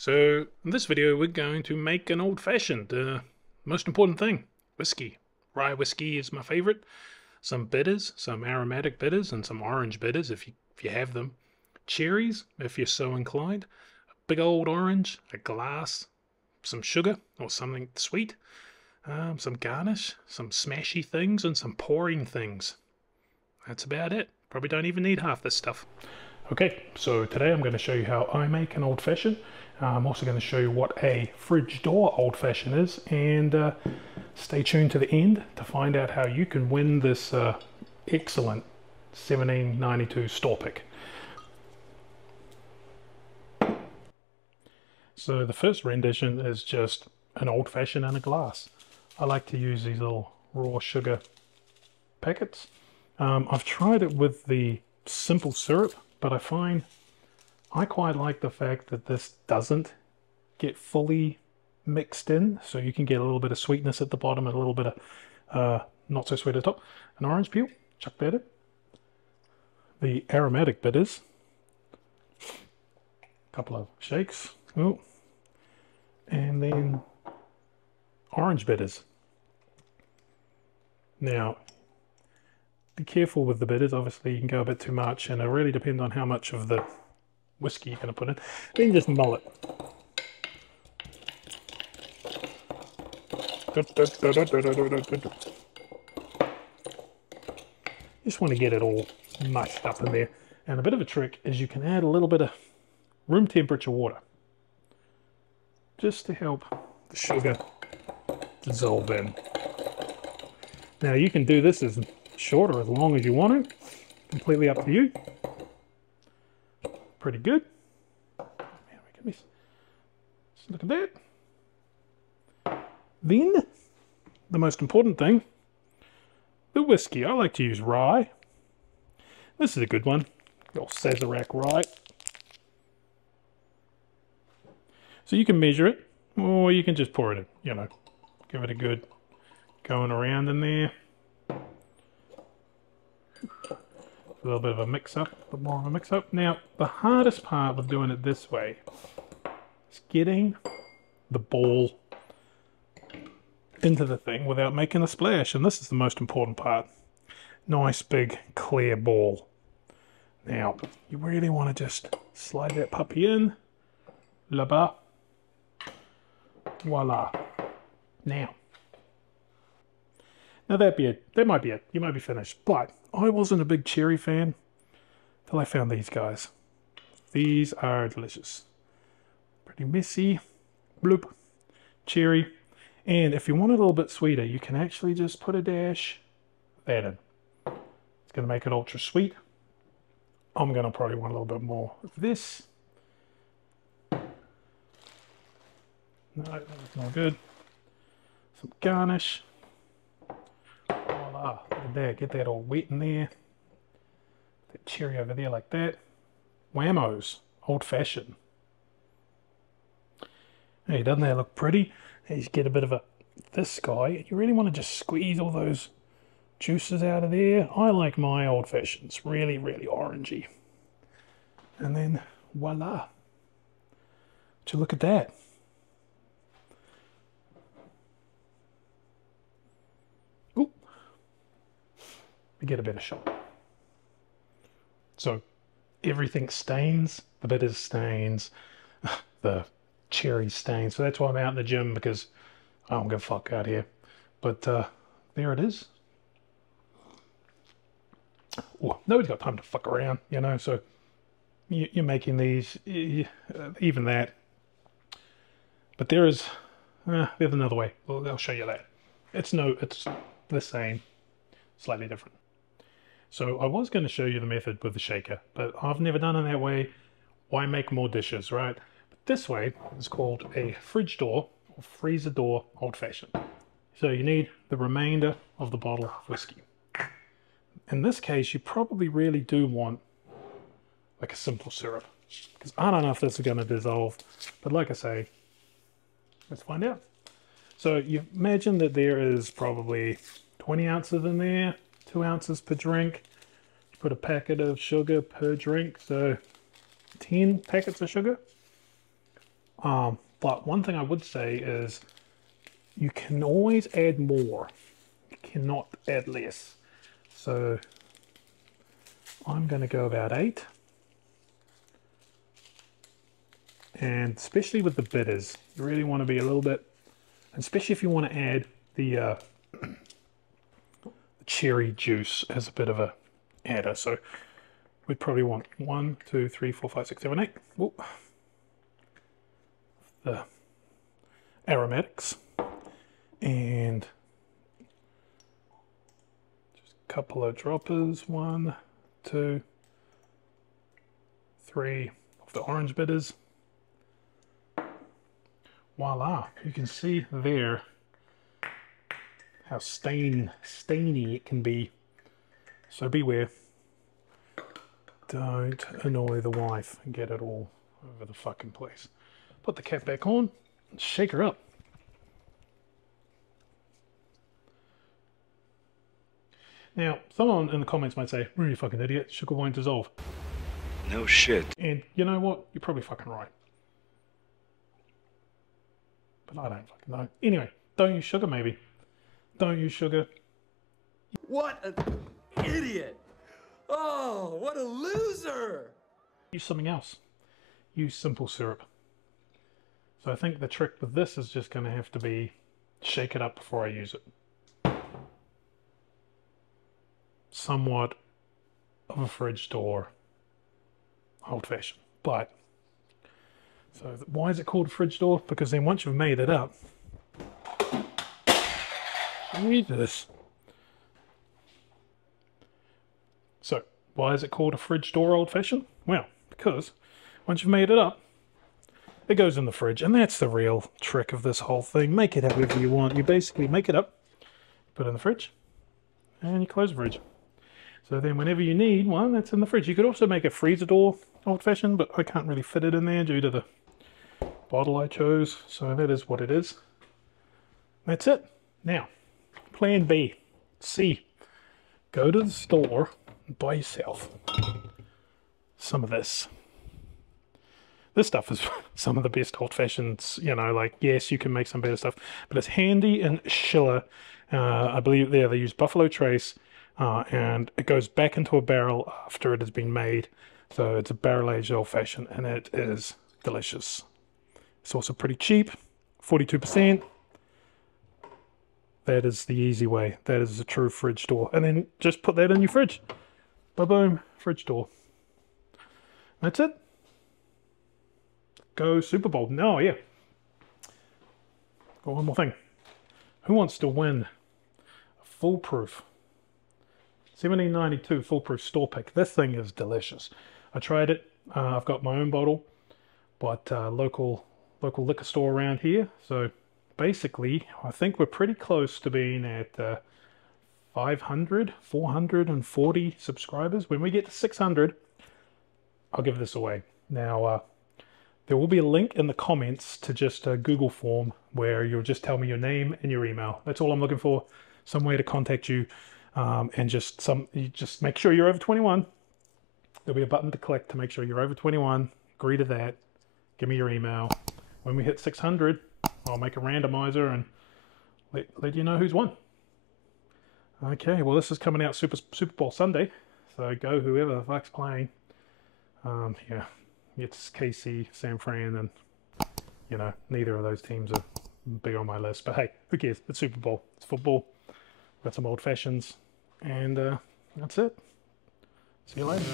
So in this video we're going to make an old-fashioned, most important thing, whiskey. Rye whiskey is my favorite. Some bitters, some aromatic bitters, and some orange bitters if you have them. Cherries, if you're so inclined. A big old orange, a glass, some sugar or something sweet, some garnish, some smashy things, and some pouring things. That's about it. Probably don't even need half this stuff. Okay, so today I'm going to show you how I make an old-fashioned. I'm also going to show you what a fridge door old-fashioned is, and stay tuned to the end to find out how you can win this excellent 1792 store pick. So the first rendition is just an old-fashioned in a glass. I like to use these little raw sugar packets. I've tried it with the simple syrup, but I find I quite like the fact that this doesn't get fully mixed in, so you can get a little bit of sweetness at the bottom and a little bit of not so sweet at the top. An orange peel, chuck that in. The aromatic bitters, a couple of shakes, oh, and then orange bitters. Now, be careful with the bitters. Obviously, you can go a bit too much, and it really depends on how much of the whiskey you're going to put in. Then just mull it. Just want to get it all mushed up in there. And a bit of a trick is you can add a little bit of room temperature water just to help the sugar dissolve in. Now you can do this as short or as long as you want to. Completely up to you. Pretty good. Man, look at that. Then, the most important thing, the whiskey. I like to use rye. This is a good one. Your Sazerac rye. So you can measure it, or you can just pour it in, you know. Give it a good going around in there. A little bit of a mix-up, a bit more of a mix-up. Now, the hardest part with doing it this way is getting the ball into the thing without making a splash, and this is the most important part. Nice big clear ball. Now, you really want to just slide that puppy in. Là-bas. Voila. Now that be it. That might be it. You might be finished. But I wasn't a big cherry fan till I found these guys. These are delicious. Pretty messy. Bloop. Cherry. And if you want it a little bit sweeter, you can actually just put a dash of that in. It's going to make it ultra sweet. I'm going to probably want a little bit more of this. No, that's not good. Some garnish. Voila, look at that. Get that all wet in there. That cherry over there like that. Whammos. Old-fashioned. Hey, doesn't that look pretty? You get a bit of this guy. You really want to just squeeze all those juices out of there. I like my old-fashions really, really orangey. And then voila. Would you look at that? Ooh. We get a better shot. So everything stains. The bitters stains. The cherry stains. So that's why I'm out in the gym, because I don't give a fuck out here. But there it is. Ooh, nobody's got time to fuck around, you know. So you're making these, even that. But there's another way. Well, I'll show you that. It's the same, slightly different. So I was going to show you the method with the shaker, but I've never done it that way. Why make more dishes, right? But this way is called a fridge door or freezer door old-fashioned. So you need the remainder of the bottle of whiskey. In this case, you probably really do want like a simple syrup, because I don't know if this is going to dissolve, but like I say, let's find out. So you imagine that there is probably 20 ounces in there, 2 ounces per drink. You put a packet of sugar per drink, so 10 packets of sugar. But one thing I would say is you can always add more. You cannot add less. So I'm going to go about 8. And especially with the bitters, you really want to be a little bit, especially if you want to add the cherry juice as a bit of a adder. So we'd probably want 1, 2, 3, 4, 5, 6, 7, 8. Ooh. The aromatics. And just a couple of droppers. 1, 2, 3 of the orange bitters. Voila, you can see there how stainy it can be. So beware. Don't annoy the wife and get it all over the fucking place. Put the cap back on, shake her up. Now, someone in the comments might say, "Well, you fucking idiot, sugar won't dissolve." No shit. And you know what? You're probably fucking right. But I don't fucking know. Anyway, don't use sugar maybe. Don't use sugar. What an idiot! Oh, what a loser! Use something else. Use simple syrup. So I think the trick with this is just going to have to be shake it up before I use it. Somewhat of a fridge door old fashioned. But, so why is it called a fridge door? Because then once you've made it up, Jesus. So, why is it called a fridge door old fashioned? Well, because once you've made it up, it goes in the fridge, and that's the real trick of this whole thing. Make it however you want. You basically make it up, put it in the fridge, and you close the fridge. So then whenever you need one, that's in the fridge. You could also make a freezer door old-fashioned, but I can't really fit it in there due to the bottle I chose. So that is what it is. That's it. Now, plan B. C. Go to the store and buy yourself some of this. This stuff is some of the best old-fashions, you know, like, yes, you can make some better stuff, but it's Handy and Schiller. I believe they use Buffalo Trace, and it goes back into a barrel after it has been made. So it's a barrel-aged old-fashioned, and it is delicious. It's also pretty cheap, 42%. That is the easy way. That is a true fridge door. And then just put that in your fridge. Ba-boom, fridge door. That's it. Go Superbowl. No, yeah. Got one more thing. Who wants to win a foolproof 1792 foolproof store pick? This thing is delicious. I tried it. I've got my own bottle, but local liquor store around here. So basically, I think we're pretty close to being at 440 subscribers. When we get to 600, I'll give this away. Now, there will be a link in the comments to just a Google form where you'll just tell me your name and your email. That's all I'm looking for. Some way to contact you, and you just make sure you're over 21. There'll be a button to click to make sure you're over 21. Agree to that. Give me your email. When we hit 600, I'll make a randomizer and let you know who's won. Okay, well, this is coming out Super Bowl Sunday, so go whoever the fuck's playing. Yeah. It's KC, San Fran, and, you know, neither of those teams are big on my list. But hey, who cares? It's Super Bowl. It's football. Got some old fashions. And that's it. See you later.